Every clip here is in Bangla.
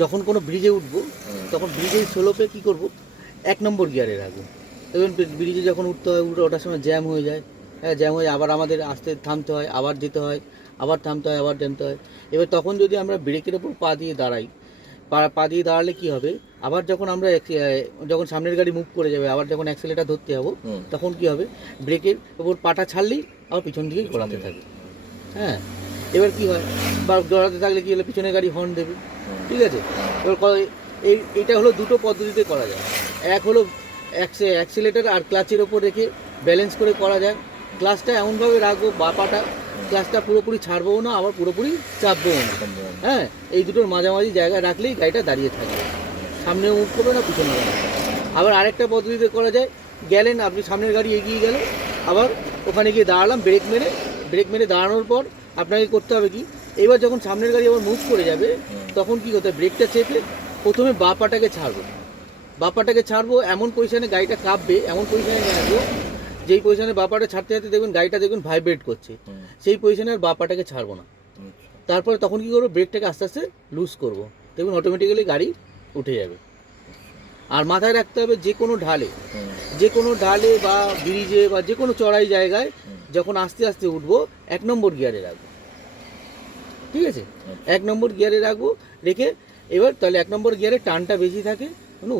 যখন কোনো ব্রিজে উঠবো তখন ব্রিজের স্লোপে কী করবো, 1 নম্বর গিয়ারে রাখবো। দেখবেন ব্রিজে যখন উঠতে হয়, ওঠার সময় জ্যাম হয়ে যায়, হ্যাঁ জ্যাম হয়ে আবার আমাদের আসতে থামতে হয়, আবার যেতে হয়, আবার থামতে হয়, আবার থামতে হয়। এবার তখন যদি আমরা ব্রেকের ওপর পা দিয়ে দাঁড়াই, পা দিয়ে দাঁড়ালে কী হবে, আবার যখন আমরা যখন সামনের গাড়ি মুভ করে যাবে, আবার যখন অ্যাক্সেলেটার ধরতে যাবো, তখন কী হবে, ব্রেকের ওপর পাটা ছাড়লেই আবার পিছন দিকেই ঘোরাতে থাকে। হ্যাঁ, এবার কী হয়, বা ঘোরাতে থাকলে কী হলো, পিছনের গাড়ি হর্ন দেবে। ঠিক আছে, এবার এইটা হলো দুটো পদ্ধতিতে করা যায়। এক হলো অ্যাক্সিলেটার আর ক্লাচের ওপর রেখে ব্যালেন্স করে করা যায়। ক্লাচটা এমনভাবে রাখবো, বাপাটা ক্লাচটা পুরোপুরি ছাড়বও না, আবার পুরোপুরি চাপবও না। হ্যাঁ, এই দুটোর মাঝামাঝি জায়গায় রাখলেই গাড়িটা দাঁড়িয়ে থাকবে, সামনেও মুভ করবে না, পিছনে না। আবার আরেকটা পদ্ধতিতে করা যায়, গেলেন আপনি, সামনের গাড়ি এগিয়ে গেল, আবার ওখানে গিয়ে দাঁড়ালাম, ব্রেক মেরে দাঁড়ানোর পর আপনাকে করতে হবে কি, এবার যখন সামনের গাড়ি আবার মুভ করে যাবে, তখন কী করতে হবে, ব্রেকটা চেপে প্রথমে বাপাটাকে ছাড়বো, এমন পজিশানে গাড়িটা কাঁপবে, এমন পজিশানে নিয়ে আসবো, যেই পজিশানে বাপাটা ছাড়তে ছাড়তে দেখবেন গাড়িটা দেখবেন ভাইব্রেট করছে, সেই পজিশানে আর বাপাটাকে ছাড়বো না। তারপরে তখন কী করবো, ব্রেকটাকে আস্তে আস্তে লুজ করবো, দেখবেন অটোমেটিক্যালি গাড়ি উঠে যাবে। আর মাথায় রাখতে হবে, যে কোনো ঢালে বা ব্রিজে বা যে কোনো চড়াই জায়গায় যখন আস্তে আস্তে উঠবো, 1 নম্বর গিয়ারে রাখবো। ঠিক আছে, 1 নম্বর গিয়ারে রাখবো, রেখে এবার তাহলে 1 নম্বর গিয়ারে টানটা বেশি থাকে,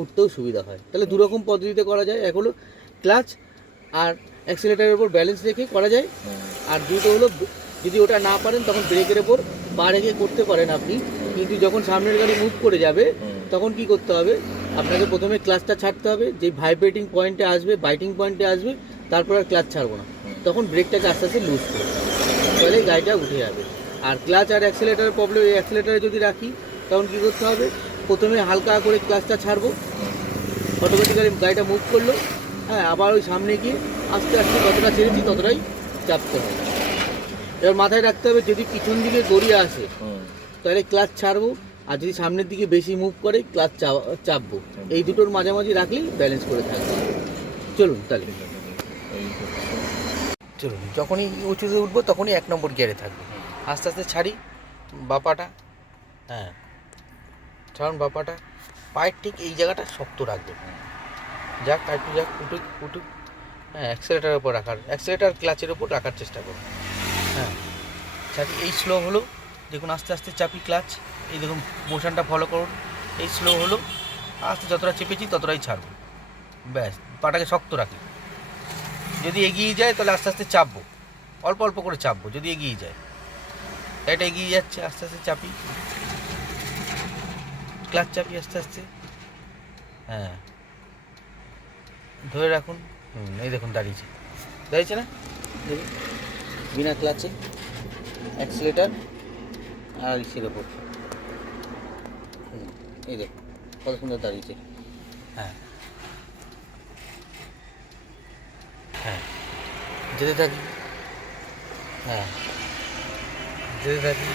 উঠতেও সুবিধা হয়। তাহলে দুরকম পদ্ধতিতে করা যায়, এক হলো ক্লাচ আর অ্যাক্সিলেটারের উপর ব্যালেন্স রেখে করা যায়, আর দুটো হলো যদি ওটা না পারেন তখন ব্রেকের ওপর পা রেখে করতে পারেন আপনি, কিন্তু যখন সামনের গাড়ি মুভ করে যাবে তখন কি করতে হবে, আপনাকে প্রথমে ক্লাচটা ছাড়তে হবে, যে ভাইব্রেটিং পয়েন্টে আসবে, বাইটিং পয়েন্টে আসবে, তারপর আর ক্লাচ ছাড়বো না, তখন ব্রেকটাকে আস্তে আস্তে লুজ করবো, তাহলে গাড়িটা উঠে যাবে। আর ক্লাচ আর অ্যাক্সিলেটারের প্রবলেম, এই অ্যাক্সিলেটারে যদি রাখি তখন কী করতে হবে, প্রথমে হালকা করে ক্লাচটা ছাড়বো, অটোমেটিক্যালি গাড়িটা মুভ করলো, হ্যাঁ আবার ওই সামনে গিয়ে আস্তে আস্তে যতটা ছেড়েছি ততটাই চাপতে হবে। এবার মাথায় রাখতে হবে, যদি পিছন দিকে গড়িয়ে আসে তাহলে ক্লাচ ছাড়বো, আর যদি সামনের দিকে বেশি মুভ করে ক্লাচ চাপবো, এই দুটোর মাঝামাঝি রাখলেই ব্যালেন্স করে থাকবে। চলুন তাহলে, চলুন যখনই উঁচুতে উঠবো তখনই 1 নম্বর গিয়ারে থাকবে, আস্তে আস্তে ছাড়ি বাপাটা, হ্যাঁ ছাড়ুন বাপাটা, পায়ের ঠিক এই জায়গাটা শক্ত রাখবে, যাক একটু যাক, উঠুক, হ্যাঁ অ্যাক্সিলেটারের ওপর রাখার, অ্যাক্সিলেটার ক্লাচের ওপর রাখার চেষ্টা করুন। হ্যাঁ ছাড়ি, এই স্লো হলো, দেখুন আস্তে আস্তে চাপি ক্লাচ, এই দেখুন মোশনটা ফলো করুন, এই স্লো হলো, আস্তে যতটা চেপেছি ততটাই ছাড়বো, ব্যাস পাটাকে শক্ত রাখি। যদি এগিয়ে যায় তাহলে আস্তে আস্তে চাপবো, অল্প অল্প করে চাপবো, যদি এগিয়ে যায়, এটা এগিয়ে যাচ্ছে, আস্তে আস্তে চাপি, ক্লাচ চাপি আস্তে আস্তে, হ্যাঁ ধরে রাখুন, এই দেখুন দাঁড়িয়েছে না, দেখুন বিনা ক্লাচে অ্যাক্সিলেটার আর ইসের ওপর, এই দেখুন কত সুন্দর দাঁড়িয়েছে। হ্যাঁ হ্যাঁ যেতে থাকি, হ্যাঁ যেতে থাকি,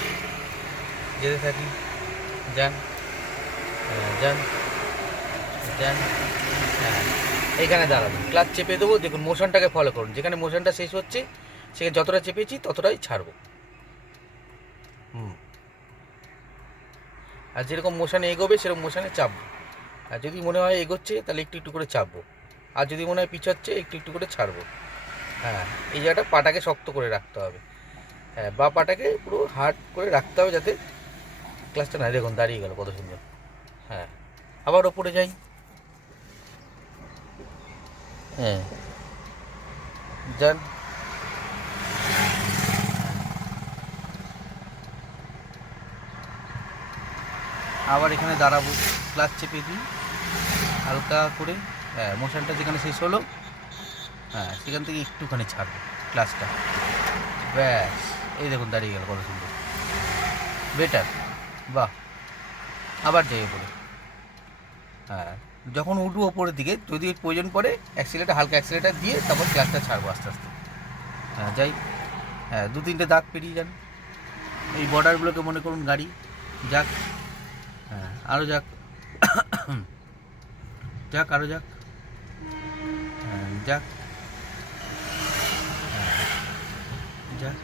যান, যান, হ্যাঁ এইখানে দাঁড়াবেন, ক্লাচ চেপে দেবো, দেখুন মোশনটাকে ফলো করুন, যেখানে মোশনটা শেষ হচ্ছে সেখানে যতটা চেপেছি ততটাই ছাড়বো। আর যেরকম মোশানে এগোবে সেরকম মোশানে চাপবো, আর যদি মনে হয় এগোচ্ছে তাহলে একটু একটু করে চাপবো, আর যদি মনে হয় পিছাচ্ছে একটু একটু করে ছাড়বো। হ্যাঁ এই জায়গাটা পাটাকে শক্ত করে রাখতে হবে, হ্যাঁ বা পাটাকে পুরো হার্ড করে রাখতে হবে, যাতে ক্লাচটা না, দেখুন দাঁড়িয়ে গেল কত সুন্দর। হ্যাঁ আবার ওপরে যাই, হ্যাঁ যান, আবার এখানে দাঁড়াবো, ক্লাচ চেপে দিই হালকা করে, হ্যাঁ মোশনটা যেখানে শেষ হলো, হ্যাঁ সেখান থেকে একটুখানি ছাড়বো ক্লাচটা, ব্যাস এই দেখুন দাঁড়িয়ে গেল কত সুন্দর, বেটার, বাহ। আবার যাই ওপরে, হ্যাঁ যখন উঠবো ওপরের দিকে, যদি প্রয়োজন পড়ে হালকা অ্যাক্সিলেটার দিয়ে তারপর ক্লাচটা ছাড়বো আস্তে আস্তে, হ্যাঁ যাই, হ্যাঁ 2-3টে দাগ পেরিয়ে যান, এই বর্ডারগুলোকে মনে করুন গাড়ি, যাক, হ্যাঁ আরও যাক, আরও যাক, হ্যাঁ যাক,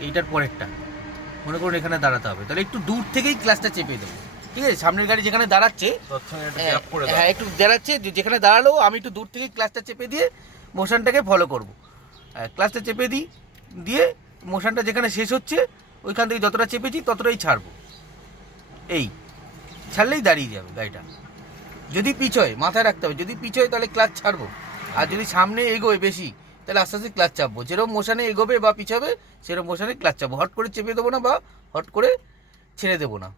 এইটার পরেরটা মনে করুন এখানে দাঁড়াতে হবে, তাহলে একটু দূর থেকেই ক্লাচটা চেপে দেবো, ঠিক আছে, সামনের গাড়ি যেখানে দাঁড়াচ্ছে হ্যাঁ হ্যাঁ একটু দাঁড়াচ্ছে, যেখানে দাঁড়ালো আমি একটু দূর থেকে ক্লাচটা চেপে দিয়ে মোশনটাকে ফলো করব। ক্লাচটা চেপে দিই, দিয়ে মোশনটা যেখানে শেষ হচ্ছে ওইখান থেকে যতটা চেপেছি ততটাই ছাড়বো। এই ছাড়লেই দাঁড়িয়ে যাবে গাড়িটা। যদি পিছয় মাথায় রাখতে হবে, যদি পিছয় তাহলে ক্লাচ ছাড়বো, আর যদি সামনে এগোয় বেশি তাহলে আস্তে আস্তে ক্লাচ চাপবো। যেরকম মোশনে এগোবে বা পিছাবে সেরকম মোশনে ক্লাচ চাপবো। হট করে চেপে দেবো না বা হট করে ছেড়ে দেবো না।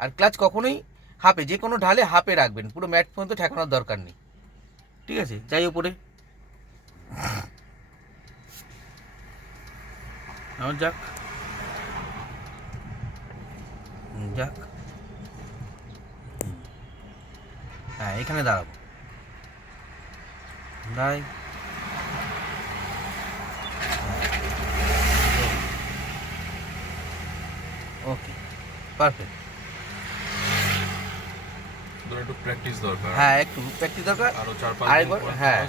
আর ক্লাচ কখনোই হাফে, যে কোনো ঢালে হাফে রাখবেন, পুরো ম্যাট পর্যন্ত ঠেকানোর দরকার নেই। ঠিক আছে, যাই উপরে আমার যাক যাক, হ্যাঁ এখানে দাঁড়াবো, দাঁড়াই, ওকে পারফেক্ট। একটু প্র্যাকটিস দরকার, হ্যাঁ একটু প্র্যাকটিস দরকার, আরো 4-5 আরেকবার হ্যাঁ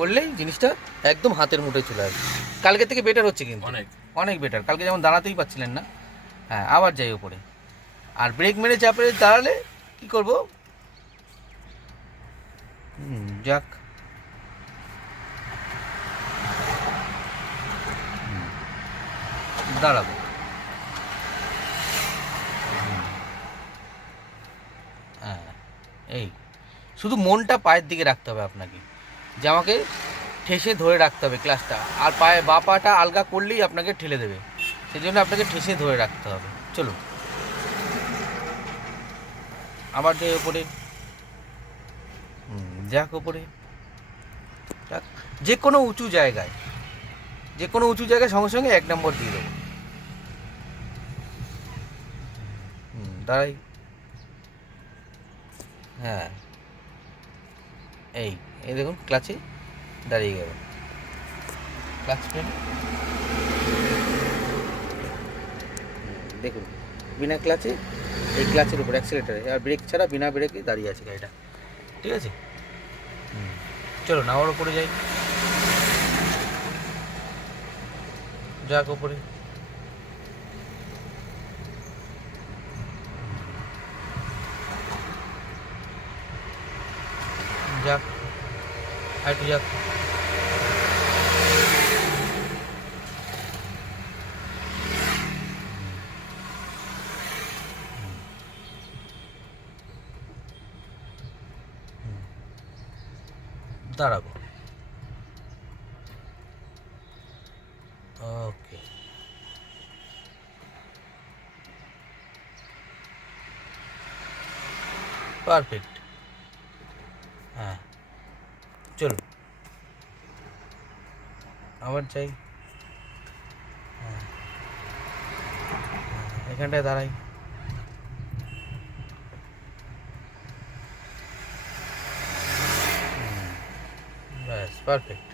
করলেই জিনিসটা একদম হাতের মুঠোয় চলে আসবে। কালকে থেকে বেটার হচ্ছে, কিন্তু অনেক অনেক বেটার। কালকে যেমন দাঁড়াতেই পারছিলেন না, হ্যাঁ আবার যাই উপরে। আর ব্রেক মেরে চাপে দাঁড়ালে কি করব, যাক দাঁড়াবো, হ্যাঁ এই শুধু মনটা পায়ের দিকে রাখতে হবে আপনাকে, যে আমাকে ঠেসে ধরে রাখতে হবে ক্লাচটা, আর পায়ে বা পাটা আলগা করলেই আপনাকে ঠেলে দেবে, সেই জন্য আপনাকে ঠেসে ধরে রাখতে হবে। চলুন আবার যাই ওপরে, যাক ওপরে যাক, যে কোনো উঁচু জায়গায়, যে কোনো উঁচু জায়গায় সঙ্গে সঙ্গে 1 নম্বর দিয়ে দেবো। দাঁড়াই, হ্যাঁ এই এই দেখুন ক্লাচে দাঁড়িয়ে গেল, ক্লাচ ফ্রেন দেখুন, বিনা ক্লাচে এই ক্লাচের উপর অ্যাক্সিলেটারে, আর ব্রেক ছাড়া বিনা ব্রেকে দাঁড়িয়ে আছে গাড়িটা। ঠিক আছে, চলো না আবার ওপরে যাই, যাক ওপরে, যাক একটু যাক, দাঁড়াবো, ওকে পারফেক্ট। হ্যাঁ চলো আবার যাই, হ্যাঁ এখানটায় দাঁড়াই, ব্যাস পারফেক্ট।